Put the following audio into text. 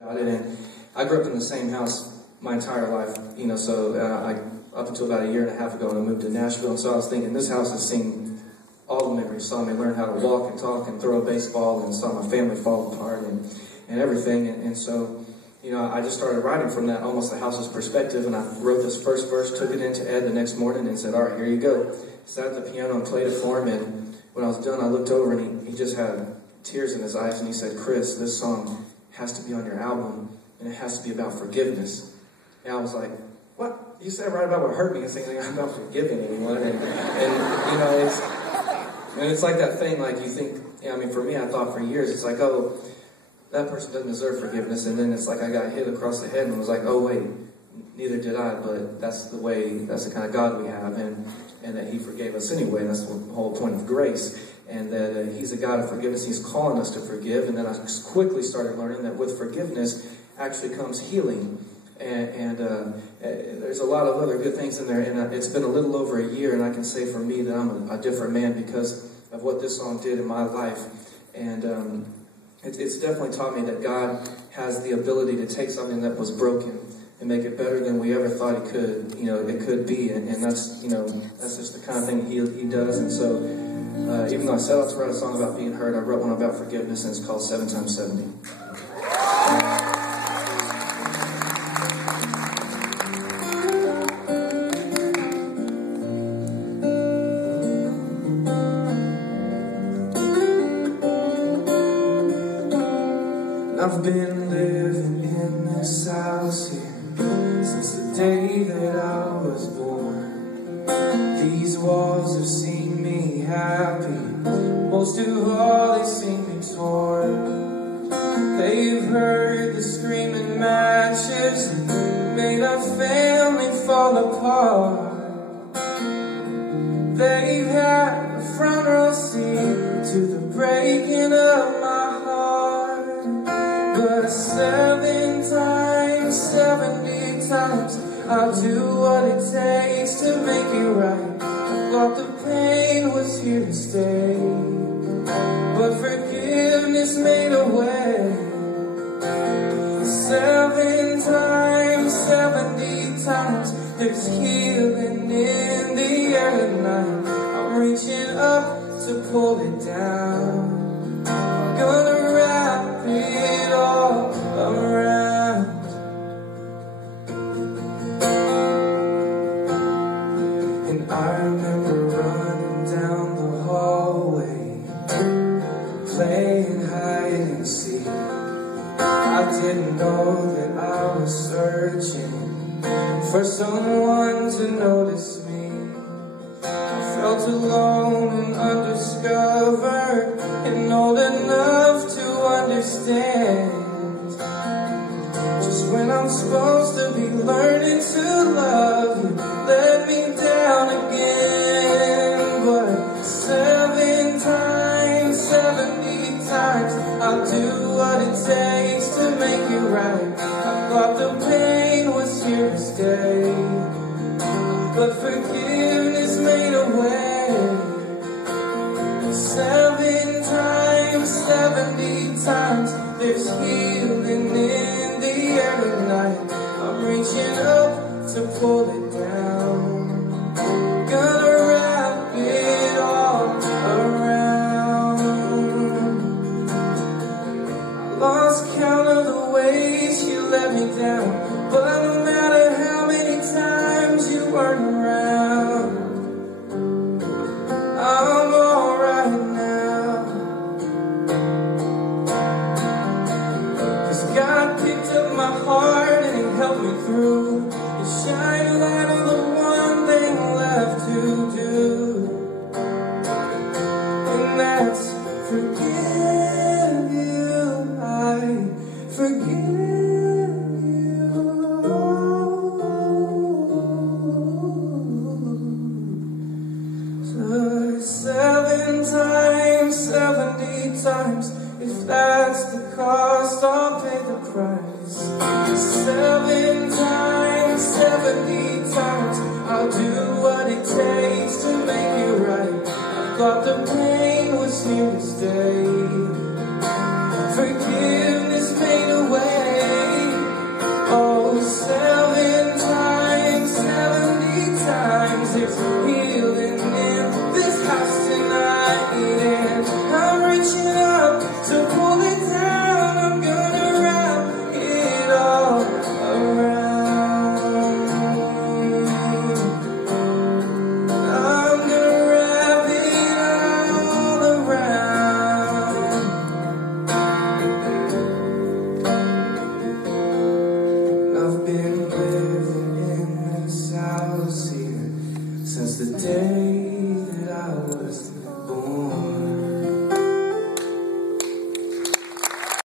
And I grew up in the same house my entire life, so up until about a year and a half ago when I moved to Nashville. And so I was thinking, this house has seen all the memories. Saw me learn how to walk and talk and throw a baseball, and saw my family fall apart and everything. And so, I just started writing from that, almost the house's perspective. And I wrote this first verse, took it into Ed the next morning and said, all right, here you go. Sat at the piano and played it for him. And when I was done, I looked over and he just had tears in his eyes. And he said, Chris, this song has to be on your album, and it has to be about forgiveness. And I was like, what? You said write about what hurt me and saying about forgiving anyone. And it's like that thing, like you think, for me, I thought for years, it's like, oh, that person doesn't deserve forgiveness. And then it's like I got hit across the head and was like, oh, wait, neither did I. But that's the kind of God we have, and that He forgave us anyway. That's the whole point of grace. And that He's a God of forgiveness. He's calling us to forgive. And then I quickly started learning that with forgiveness actually comes healing. And there's a lot of other good things in there. And it's been a little over a year, and I can say for me that I'm a different man because of what this song did in my life. And it's definitely taught me that God has the ability to take something that was broken and make it better than we ever thought it could be. And that's just the kind of thing He does. And so even though I set out to write a song about being hurt, I wrote one about forgiveness, and it's called 7 times 70. I've been living in this house here since the day that I was born. These walls have seen me happy, most of all they've seen me torn. They've heard the screaming matches that made our family fall apart. They've had a front row seat to the breaking of my heart. But 7 times, 70 times, I'll do what it takes to make it right. I thought the pain was here to stay, but forgiveness made a way. 7 times, 70 times, there's healing in the air tonight. I'm reaching up to pull it down. Gonna wrap it all around. And I remember running down the hallway, playing hide and seek. I didn't know that I was searching for someone to notice me. I felt alone and undiscovered, and old enough to understand just when I'm supposed to be learning to love you, let me down again. But 7 times, 70 times, I'll do what it takes to make it right. I thought the pain was here to stay, but forgiveness made a way. 7 times, 70 times, there's healing in the air tonight. I'm reaching up to pull it down. Gonna wrap it all around. I lost count of the ways you let me down, but no matter how many times you weren't around, I'm alright now. 'Cause God picked up my heart and He helped me through. He shined a light on the one thing left to do, and that's forgive you. I forgive you. So 7 times, 70 times, if that's the cost, I'll pay the price. 7 times, 70 times, I'll do what it takes to make it right. I thought the pain was here to stay. Forgive